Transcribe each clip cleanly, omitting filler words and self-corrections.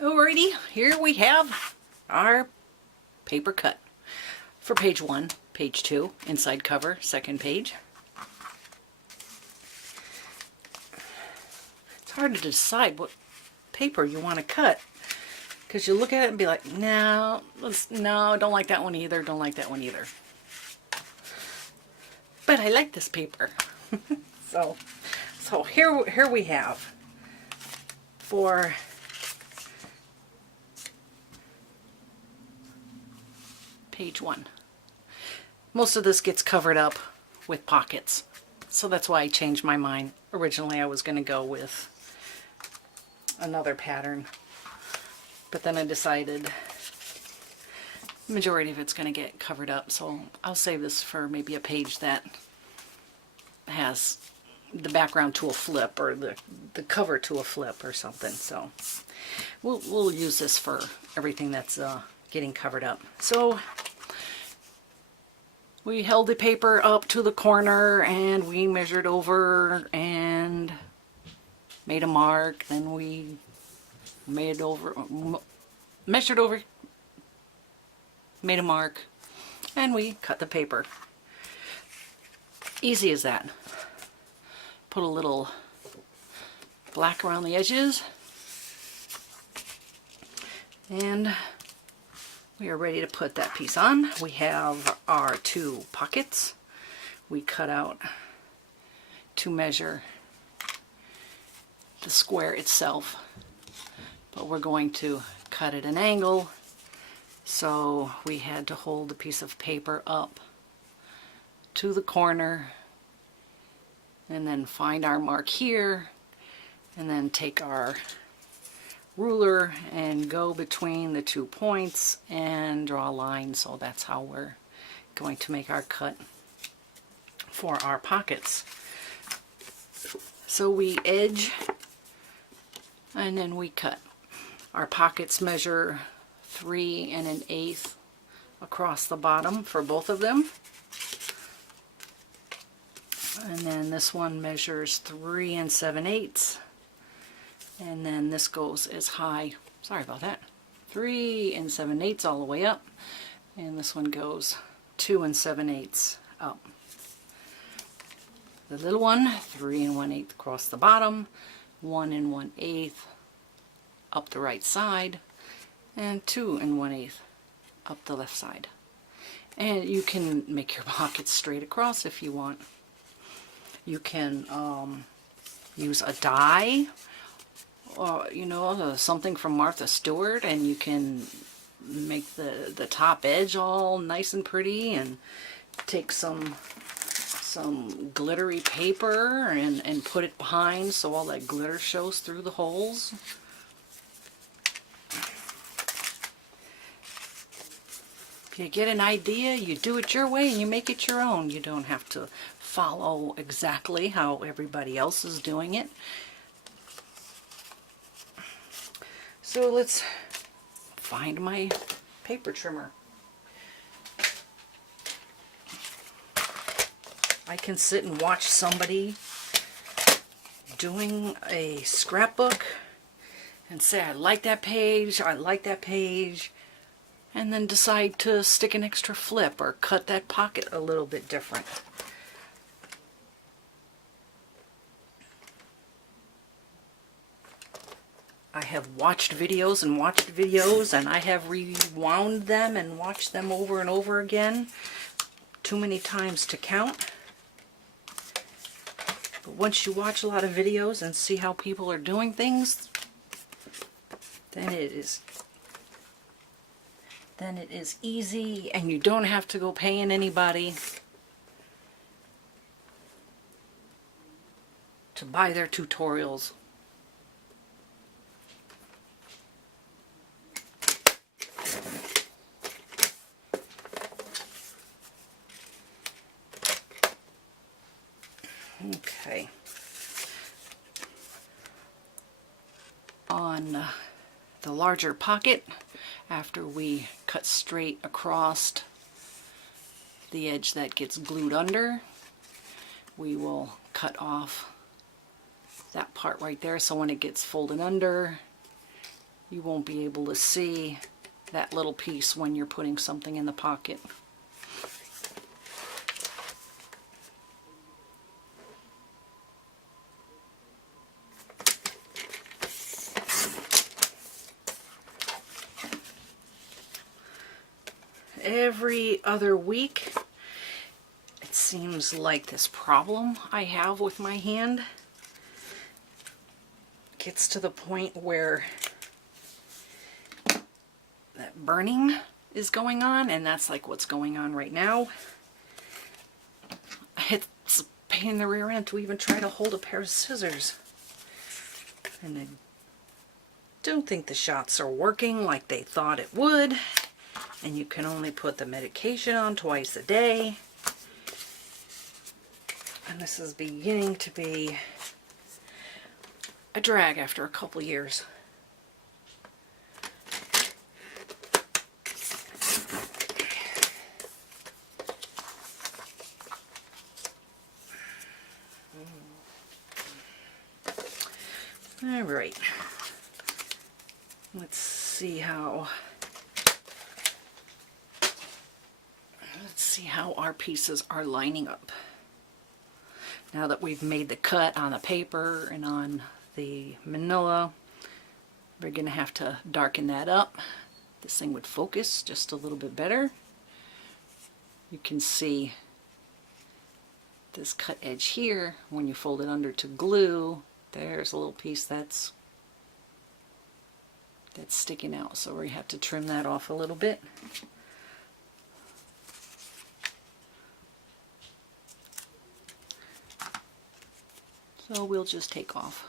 Alrighty, here we have our paper cut for page 1, page 2, inside cover, second page. It's hard to decide what paper you want to cut because you look at it and be like, no, no, don't like that one either, don't like that one either. But I like this paper. so here we have for page 1. Most of this gets covered up with pockets, so that's why I changed my mind. Originally I was going to go with another pattern, but then I decided the majority of it's going to get covered up, so I'll save this for maybe a page that has the background to a flip or the cover to a flip or something. So we'll use this for everything that's getting covered up. So we held the paper up to the corner and we measured over and made a mark. Then we measured over, made a mark, and we cut the paper. Easy as that. Put a little black around the edges, and we are ready to put that piece on. We have our 2 pockets. We cut out to measure the square itself, but we're going to cut at an angle, so we had to hold the piece of paper up to the corner and then find our mark here, and then take our ruler and go between the 2 points and draw a line. So that's how we're going to make our cut for our pockets. So we edge and then we cut. Our pockets measure 3 1/8 across the bottom for both of them. And then this one measures 3 7/8. And then this goes as high, sorry about that, 3 7/8 all the way up. And this one goes 2 7/8 up. The little one, 3 1/8 across the bottom, 1 1/8 up the right side, and 2 1/8 up the left side. And you can make your pockets straight across if you want. You can use a die, or something from Martha Stewart, and you can make the top edge all nice and pretty, and take some glittery paper and put it behind so all that glitter shows through the holes. If you get an idea, you do it your way and you make it your own. You don't have to follow exactly how everybody else is doing it. So let's find my paper trimmer. I can sit and watch somebody doing a scrapbook and say, I like that page, I like that page, and then decide to stick an extra flip or cut that pocket a little bit different. I have watched videos and watched videos, and I have rewound them and watched them over and over again, too many times to count. But once you watch a lot of videos and see how people are doing things, then it is easy, and you don't have to go paying anybody to buy their tutorials. Okay. On the larger pocket, after we cut straight across the edge that gets glued under, we will cut off that part right there, so when it gets folded under, you won't be able to see that little piece when you're putting something in the pocket. Every other week, it seems like this problem I have with my hand gets to the point where that burning is going on, and that's like what's going on right now. It's a pain in the rear end to even try to hold a pair of scissors. And I don't think the shots are working like they thought it would. And you can only put the medication on twice a day. And this is beginning to be a drag after a couple years. All right. Let's see how our pieces are lining up. Now that we've made the cut on the paper and on the manila, we're going to have to darken that up. This thing would focus just a little bit better. You can see this cut edge here. When you fold it under to glue, there's a little piece that's sticking out, so we have to trim that off a little bit. So we'll just take off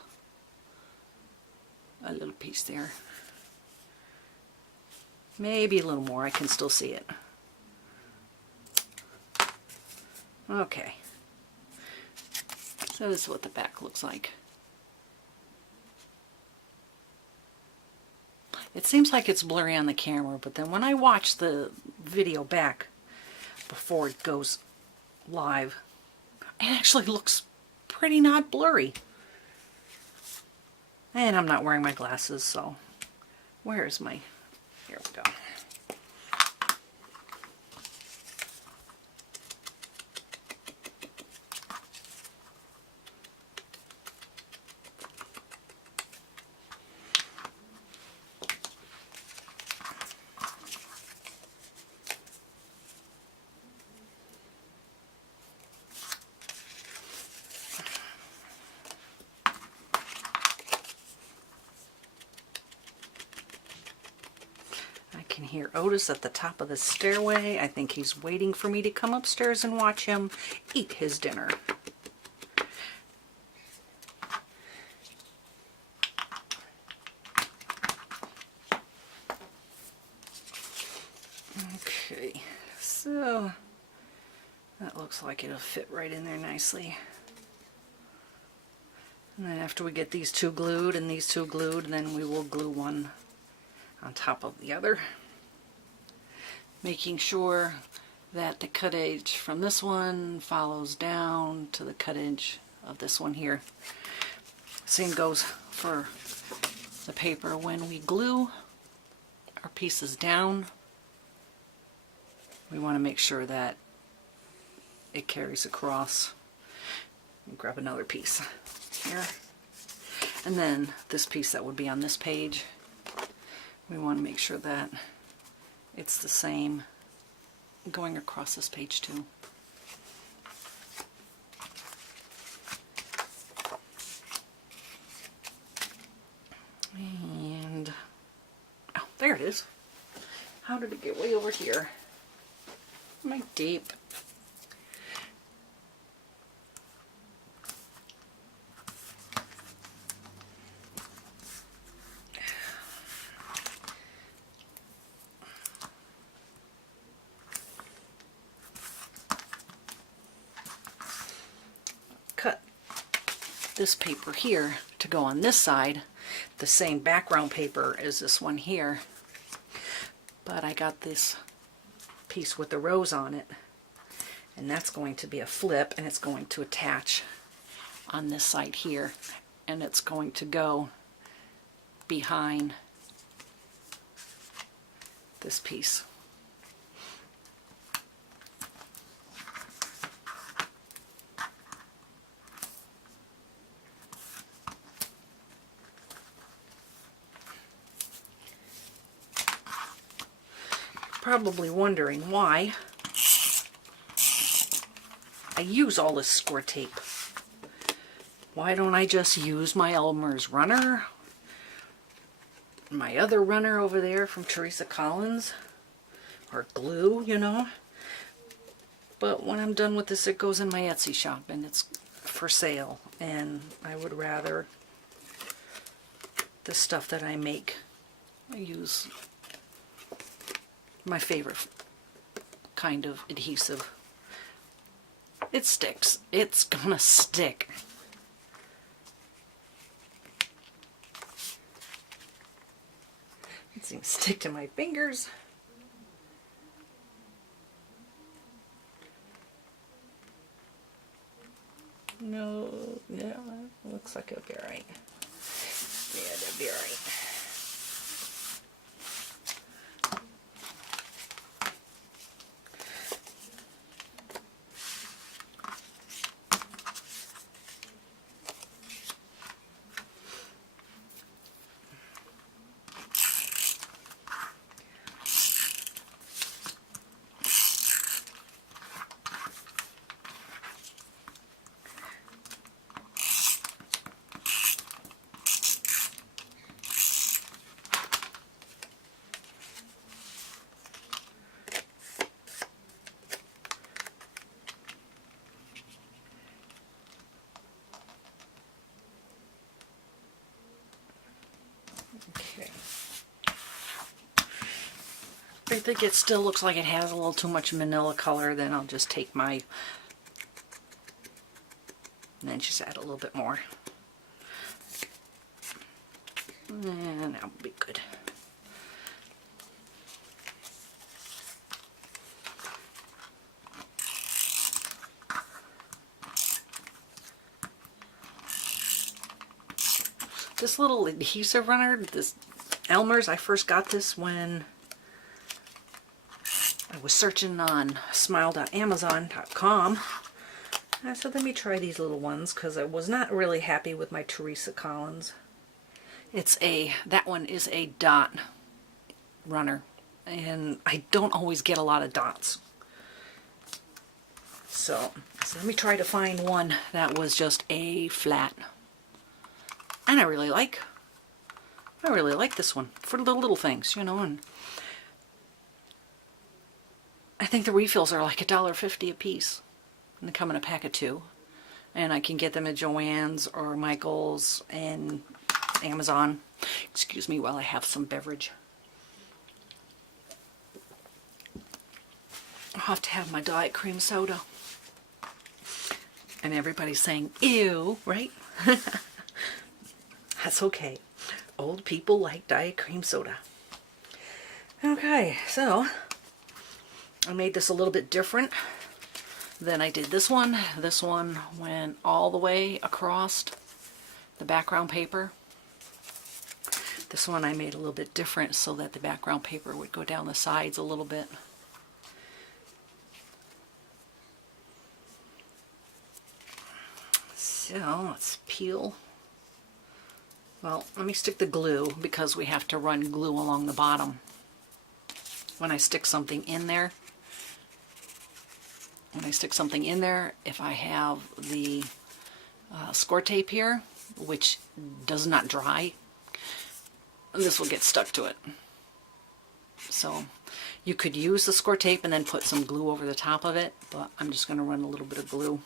a little piece there. Maybe a little more, I can still see it. Okay. So this is what the back looks like. It seems like it's blurry on the camera, but then when I watch the video back before it goes live, it actually looks pretty not blurry. And I'm not wearing my glasses, so where is my... Here we go. I can hear Otis at the top of the stairway. I think he's waiting for me to come upstairs and watch him eat his dinner. Okay, so that looks like it'll fit right in there nicely. And then after we get these two glued and these two glued, then we will glue one on top of the other, making sure that the cut edge from this one follows down to the cut edge of this one here. Same goes for the paper. When we glue our pieces down, we want to make sure that it carries across. I'll grab another piece here, and then this piece that would be on this page, we want to make sure that it's the same going across this page too. And oh, there it is. How did it get way over here? Am I deep? Cut this paper here to go on this side, the same background paper as this one here, but I got this piece with the rose on it, and that's going to be a flip, and it's going to attach on this side here, and it's going to go behind this piece. Probably wondering why I use all this score tape. Why don't I just use my Elmer's runner, my other runner over there from Teresa Collins, or glue, you know? But when I'm done with this, it goes in my Etsy shop and it's for sale, and I would rather the stuff that I make, I use my favorite kind of adhesive. It sticks. It's gonna stick. It seems to stick to my fingers. No, yeah, looks like it'll be alright. Yeah, that'll be alright. Okay. If I think it still looks like it has a little too much manila color, then I'll just take my, and then just add a little bit more. And that'll be good. This little adhesive runner, this Elmer's, I first got this when I was searching on smile.amazon.com. I said, let me try these little ones, because I was not really happy with my Teresa Collins. That one is a dot runner, and I don't always get a lot of dots. So let me try to find one that was just a flat. And I really like this one for the little things, you know. And I think the refills are like $1.50 a piece, and they come in a pack of 2. And I can get them at Joann's or Michael's and Amazon. Excuse me while I have some beverage. I'll have to have my diet cream soda. And everybody's saying, ew, right? That's okay. Old people like diet cream soda. Okay, so I made this a little bit different than I did this one. This one went all the way across the background paper. This one I made a little bit different so that the background paper would go down the sides a little bit. So let's peel. Well, let me stick the glue because we have to run glue along the bottom. When I stick something in there, if I have the score tape here, which does not dry, this will get stuck to it. So you could use the score tape and then put some glue over the top of it, but I'm just going to run a little bit of glue.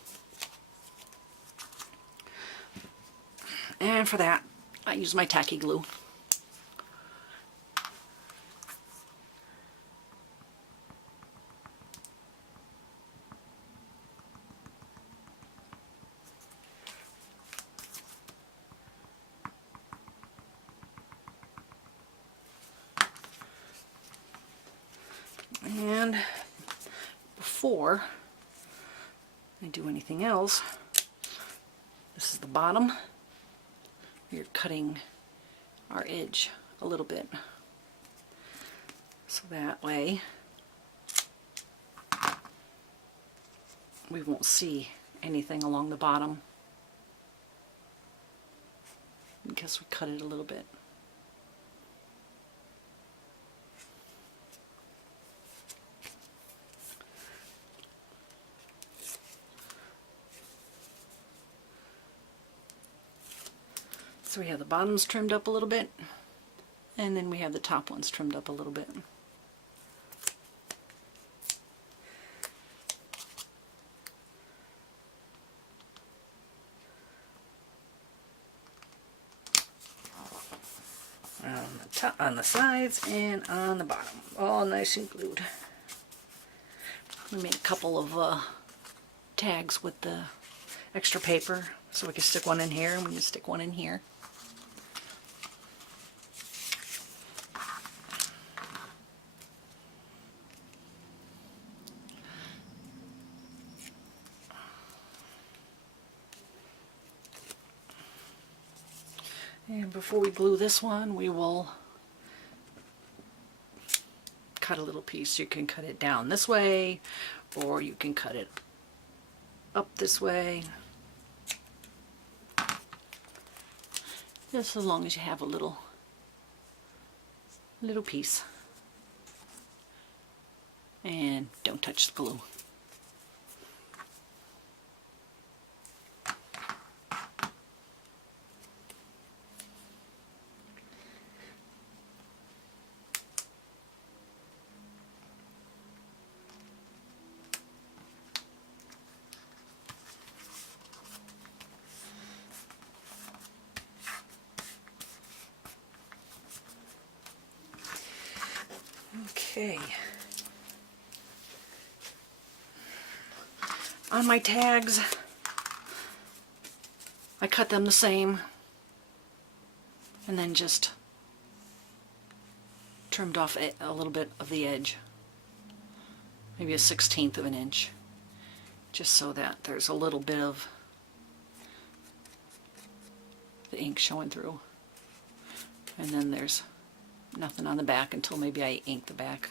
And for that, I use my tacky glue. And before I do anything else, this is the bottom. We're cutting our edge a little bit. So that way we won't see anything along the bottom because we cut it a little bit. So we have the bottoms trimmed up a little bit, and then we have the top ones trimmed up a little bit. On the sides and on the bottom, all nice and glued. We made a couple of tags with the extra paper, so we can stick one in here and we can stick one in here. And before we glue this one, we will cut a little piece. You can cut it down this way, or you can cut it up this way. Just as long as you have a little piece. And don't touch the glue. Okay. On my tags, I cut them the same and then just trimmed off a little bit of the edge, maybe a 1/16 of an inch, just so that there's a little bit of the ink showing through. And then there's nothing on the back until maybe I ink the back.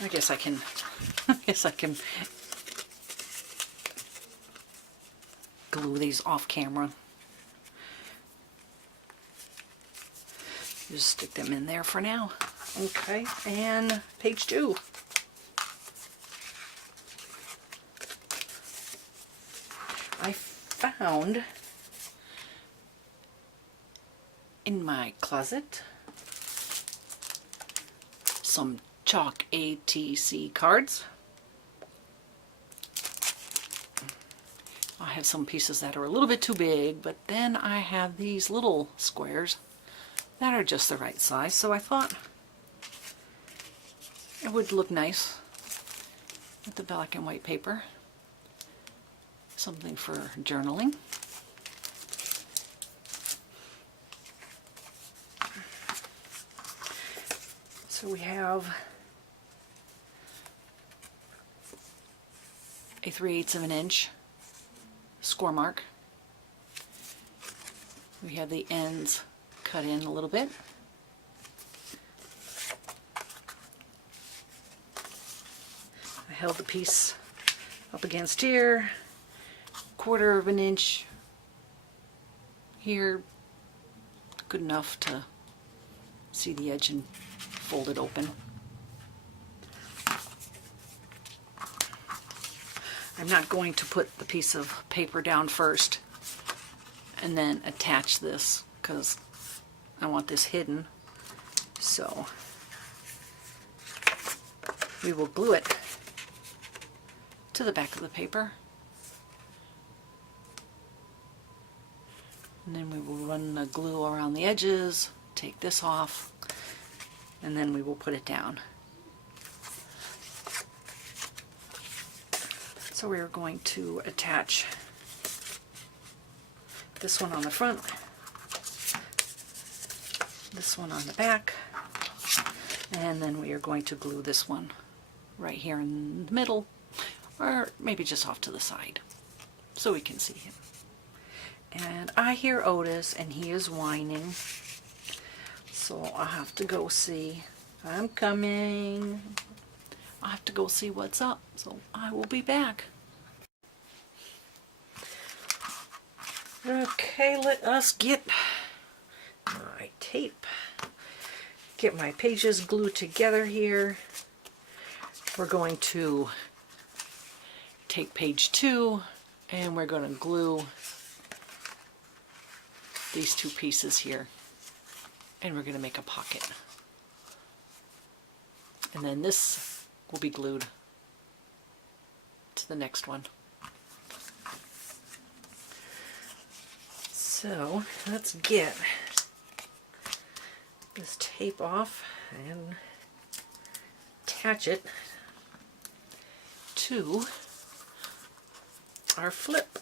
I guess I can glue these off camera. Just stick them in there for now. Okay, and page 2. I found in my closet some chalk ATC cards. I have some pieces that are a little bit too big, but then I have these little squares that are just the right size, so I thought it would look nice with the black and white paper. Something for journaling. So we have a 3/8 of an inch score mark. We have the ends cut in a little bit. I held the piece up against here, 1/4 of an inch here, good enough to see the edge and fold it open. I'm not going to put the piece of paper down first and then attach this because I want this hidden. So we will glue it to the back of the paper. And then we will run the glue around the edges, take this off, and then we will put it down. So we are going to attach this one on the front, this one on the back, and then we are going to glue this one right here in the middle, or maybe just off to the side. so we can see him. And I hear Otis, and he is whining. So I have to go see. I'm coming. I have to go see what's up. So I will be back. Okay, let us get my tape. Get my pages glued together here. We're going to take page 2 and we're going to glue these 2 pieces here, and we're going to make a pocket, and then this will be glued to the next one. So let's get this tape off and attach it to our flip.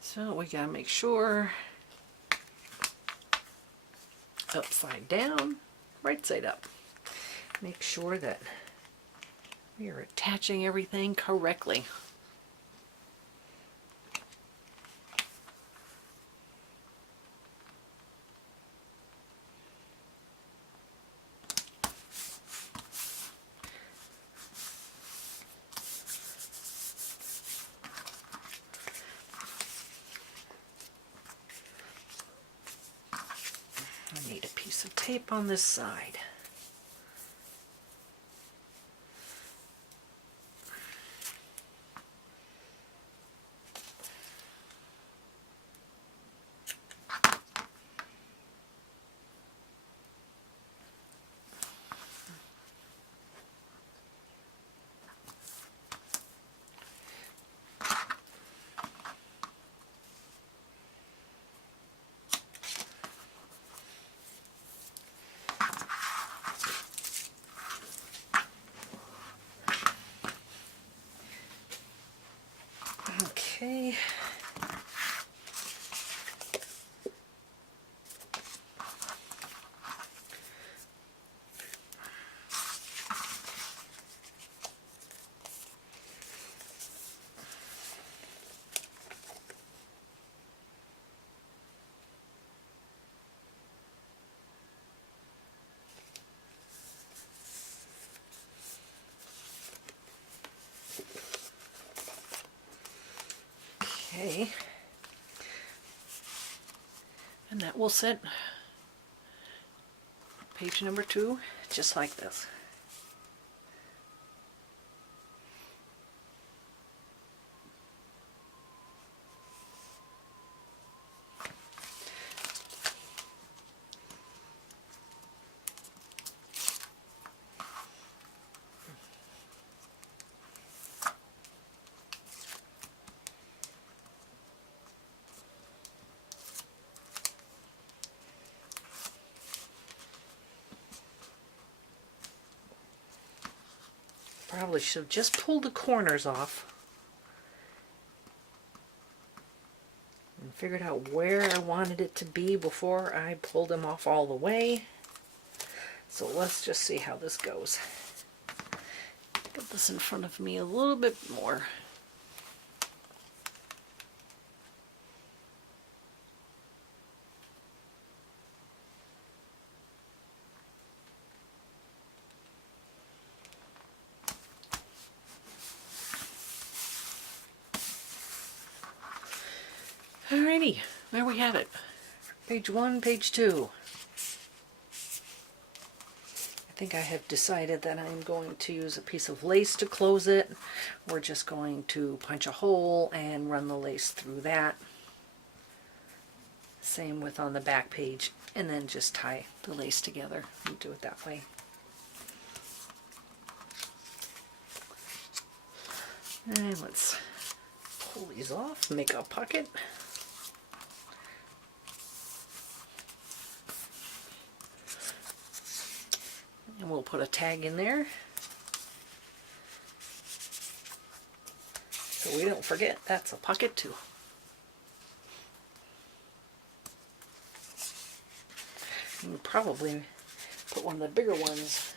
So we gotta make sure upside down, right side up. Make sure that we are attaching everything correctly. I need a piece of tape on this side. Okay. Okay. And that will sit page number 2 just like this. Probably should have just pulled the corners off and figured out where I wanted it to be before I pulled them off all the way. So let's just see how this goes. Get this in front of me a little bit more. Alrighty, there we have it. Page 1, page 2. think I have decided that I'm going to use a piece of lace to close it. We're just going to punch a hole and run the lace through that. Same with on the back page, and then just tie the lace together and do it that way. And let's pull these off, make a pocket. And we'll put a tag in there so we don't forget that's a pocket too. And we'll probably put one of the bigger ones.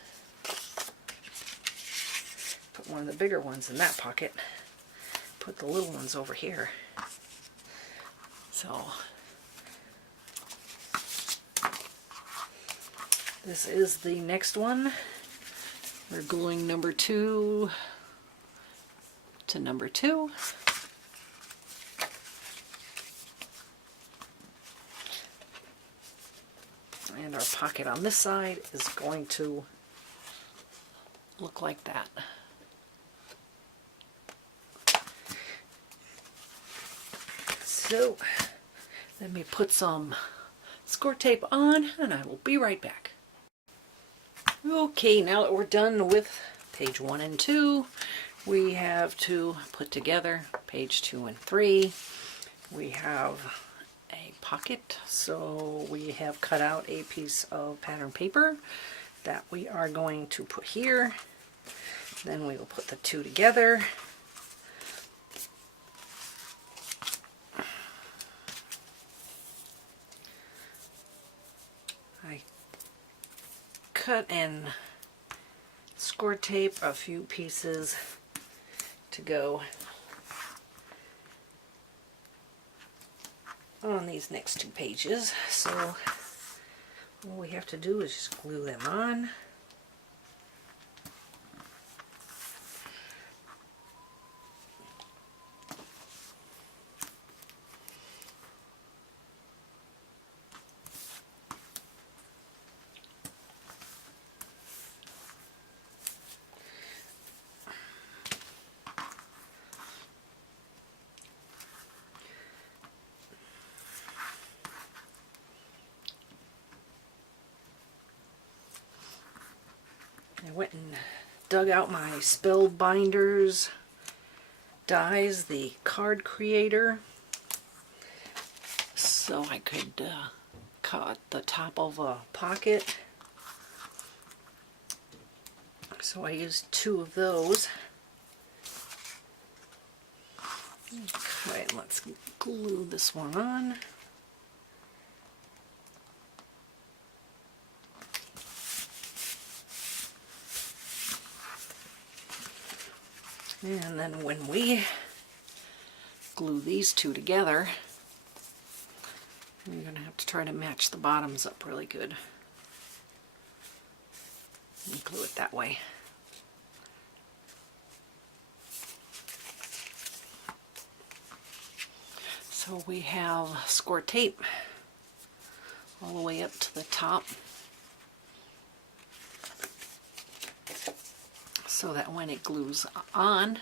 Put one of the bigger ones in that pocket. Put the little ones over here. So this is the next one. We're gluing number 2 to number 2. And our pocket on this side is going to look like that. So let me put some score tape on and I will be right back. Okay, now that we're done with page 1 and 2, we have to put together page 2 and 3. We have a pocket, so we have cut out a piece of pattern paper that we are going to put here. Then we will put the two together. I cut and score tape a few pieces to go on these next 2 pages. So all we have to do is just glue them on. I went and dug out my Spellbinders dies, the card creator, so I could cut the top of a pocket. So I used 2 of those. Okay, let's glue this one on. And then when we glue these 2 together, we're going to have to try to match the bottoms up really good. And glue it that way. So we have score tape all the way up to the top, so that when it glues on,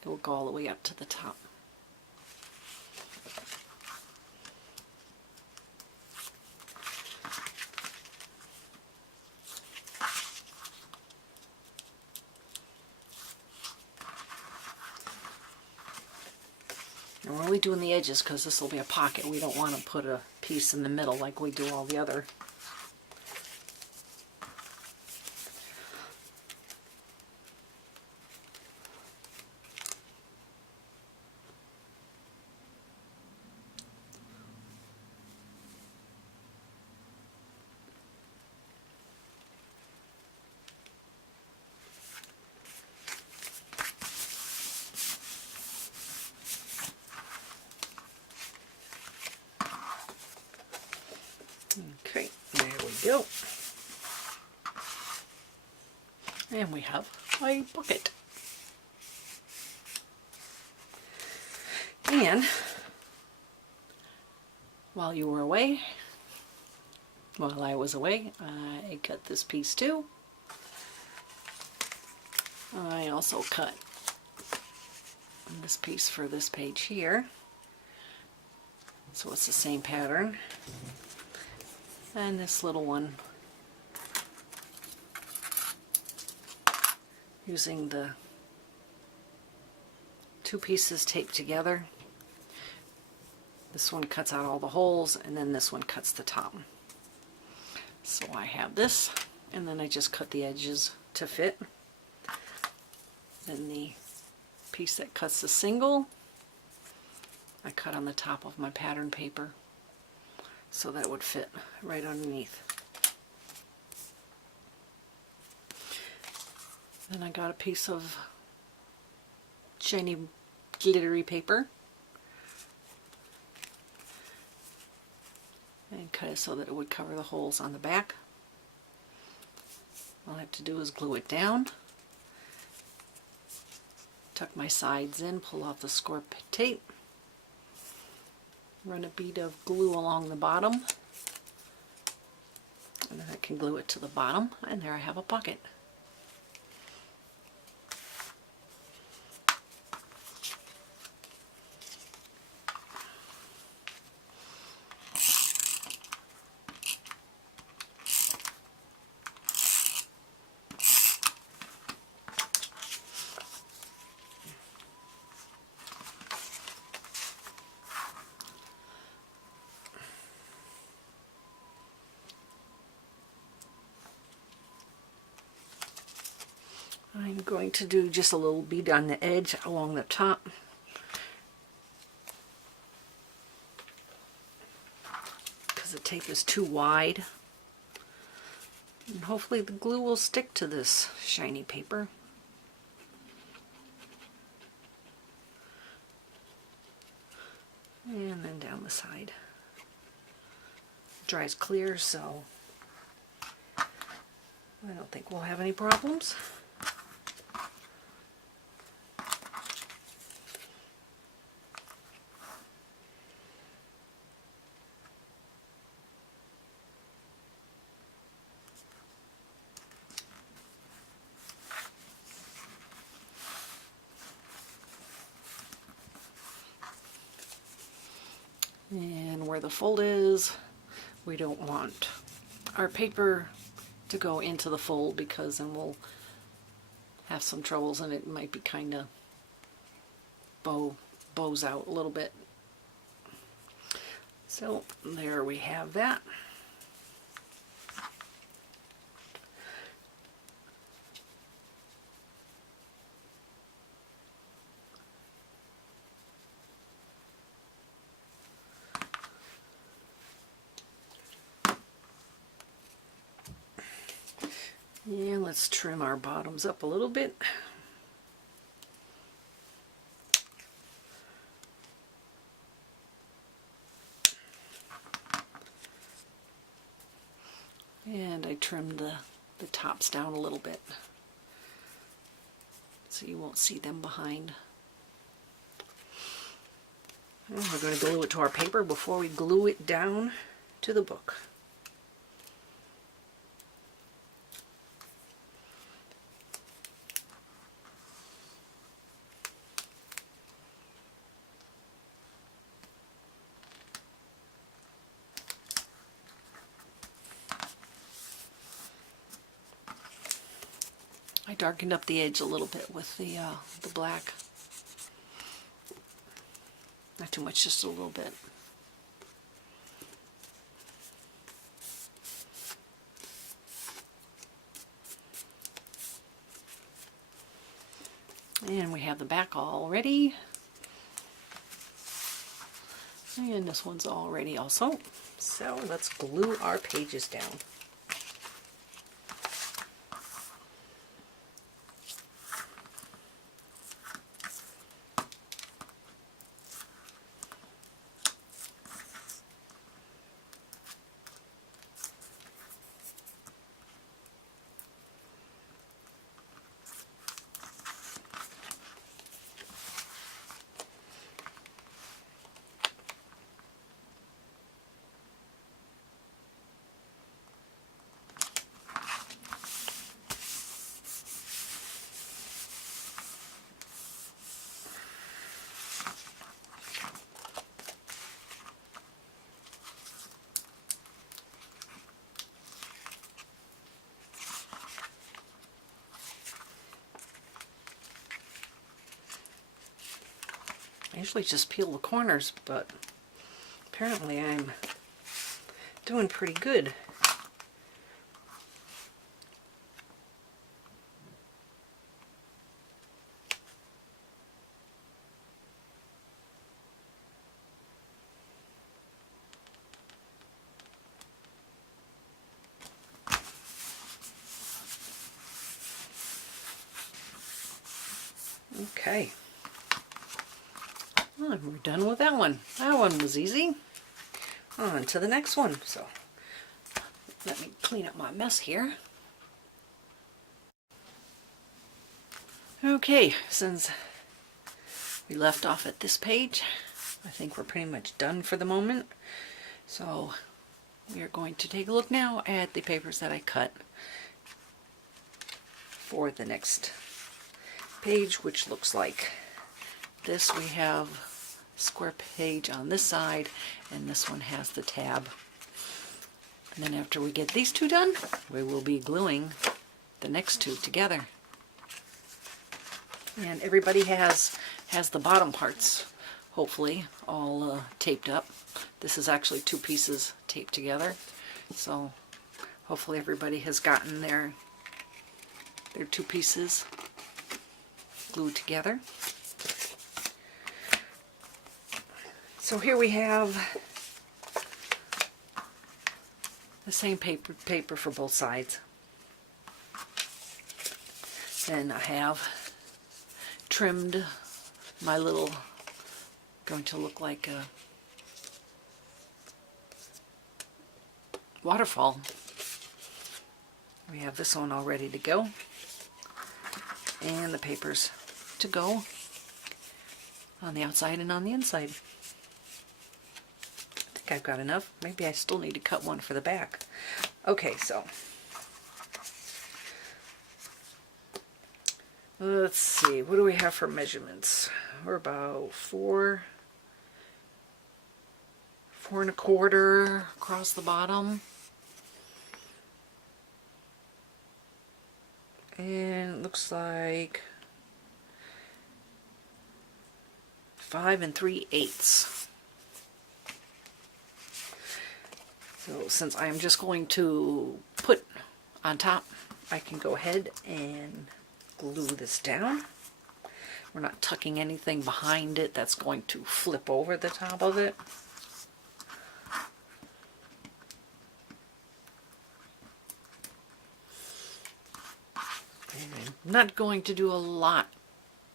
it will go all the way up to the top. And we're only doing the edges because this will be a pocket. We don't want to put a piece in the middle like we do all the other. Okay, there we go. And we have a bucket. And while you were away, while I was away, I cut this piece too. I also cut this piece for this page here, so it's the same pattern, and this little one using the two pieces taped together. This one cuts out all the holes, and then this one cuts the top. So I have this, and then I just cut the edges to fit. Then the piece that cuts the single, I cut on the top of my pattern paper so that it would fit right underneath. Then I got a piece of shiny glittery paper and cut it so that it would cover the holes on the back. All I have to do is glue it down, tuck my sides in, pull off the score tape, run a bead of glue along the bottom, and then I can glue it to the bottom, and there I have a pocket. I'm going to do just a little bead on the edge along the top. Because the tape is too wide. And hopefully the glue will stick to this shiny paper. And then down the side. It dries clear, so I don't think we'll have any problems. And where the fold is, we don't want our paper to go into the fold, because then we'll have some troubles and it might be kind of bows out a little bit. So there we have that. And let's trim our bottoms up a little bit. And I trimmed the tops down a little bit so you won't see them behind. And we're going to glue it to our paper before we glue it down to the book. I darkened up the edge a little bit with the black. Not too much, just a little bit. And we have the back all ready. And this one's all ready also. So let's glue our pages down. I usually just peel the corners, but apparently I'm doing pretty good. Okay. Well, we're done with that one. That one was easy. On to the next one. So let me clean up my mess here. Okay, since we left off at this page, I think we're pretty much done for the moment. So we are going to take a look now at the papers that I cut for the next page, which looks like this. We have a square page on this side, and this one has the tab. And then after we get these two done, we will be gluing the next two together. And everybody has the bottom parts, hopefully, all taped up. This is actually two pieces taped together, so hopefully everybody has gotten their two pieces glued together. So here we have the same paper for both sides. Then I have trimmed my little, going to look like a waterfall. We have this one all ready to go, and the papers to go on the outside and on the inside. I think I've got enough. Maybe I still need to cut one for the back. Okay, so let's see, what do we have for measurements? We're about 4 1/4 across the bottom. And it looks like 5 3/8. So since I'm just going to put on top, I can go ahead and glue this down. We're not tucking anything behind it that's going to flip over the top of it. And I'm not going to do a lot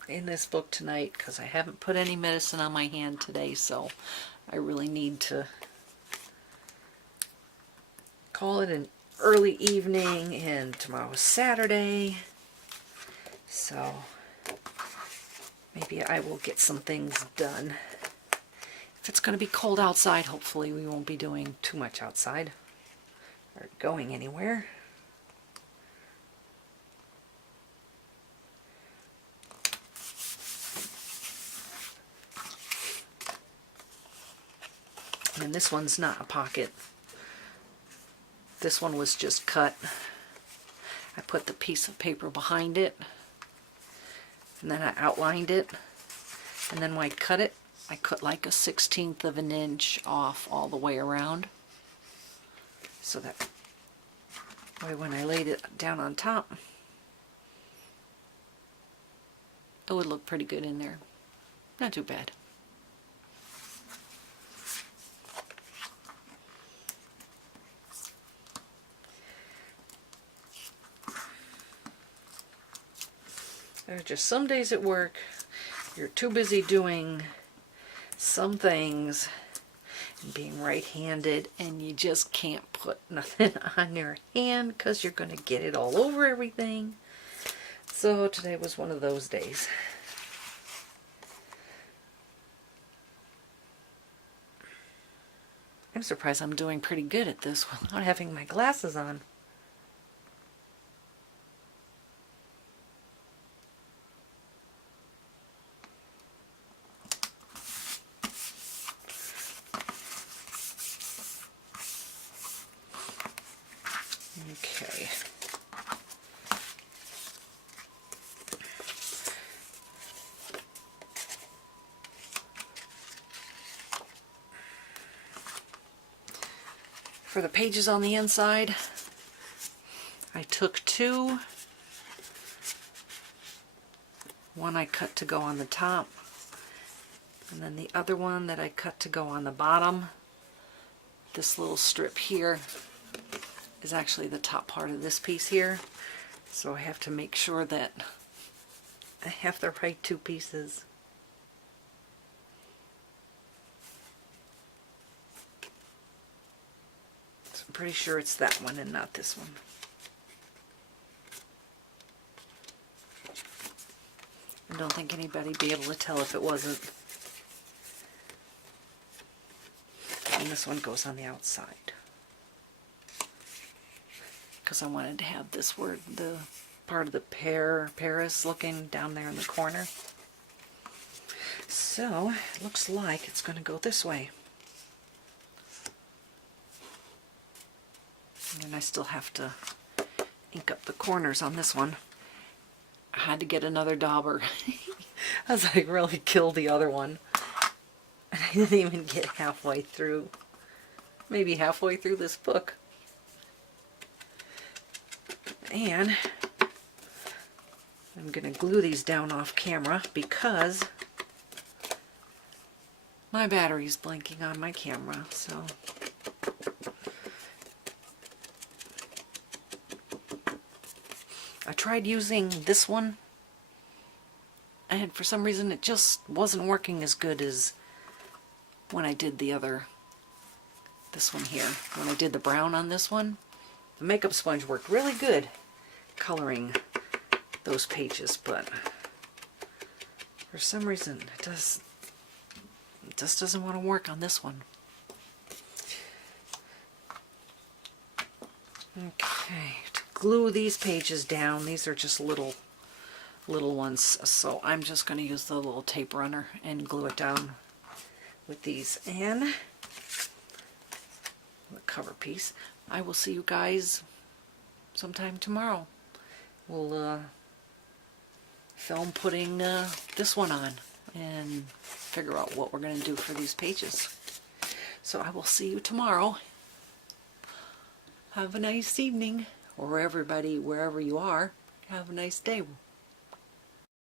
in this book tonight because I haven't put any medicine on my hand today, so I really need to call it an early evening, and tomorrow's Saturday, so maybe I will get some things done. If it's going to be cold outside, hopefully we won't be doing too much outside or going anywhere. And this one's not a pocket. This one was just cut. I put the piece of paper behind it, and then I outlined it, and then when I cut it, I cut like a 1/16 of an inch off all the way around, so that way when I laid it down on top, it would look pretty good in there. Not too bad. There are just some days at work you're too busy doing some things and being right-handed, and you just can't put nothing on your hand because you're going to get it all over everything. So today was one of those days. I'm surprised I'm doing pretty good at this without having my glasses on. Okay. For the pages on the inside, I took two. One I cut to go on the top, and then the other one that I cut to go on the bottom. This little strip here is actually the top part of this piece here, so I have to make sure that I have the right two pieces. So I'm pretty sure it's that one and not this one. I don't think anybody'd be able to tell if it wasn't. And this one goes on the outside, because I wanted to have this word, the part of the Paris looking down there in the corner. So it looks like it's going to go this way. And I still have to ink up the corners on this one. I had to get another dauber. I was like, really killed the other one. And I didn't even get halfway through. Maybe halfway through this book. And I'm going to glue these down off camera because my battery's blinking on my camera. So I tried using this one, and for some reason it just wasn't working as good as when I did the other, this one here. When I did the brown on this one, the makeup sponge worked really good coloring those pages, but for some reason it just doesn't want to work on this one. Okay, to glue these pages down, these are just little ones, so I'm just going to use the little tape runner and glue it down with these and the cover piece. I will see you guys sometime tomorrow. We'll film putting this one on and figure out what we're going to do for these pages. So I will see you tomorrow. Have a nice evening, or everybody, wherever you are, have a nice day.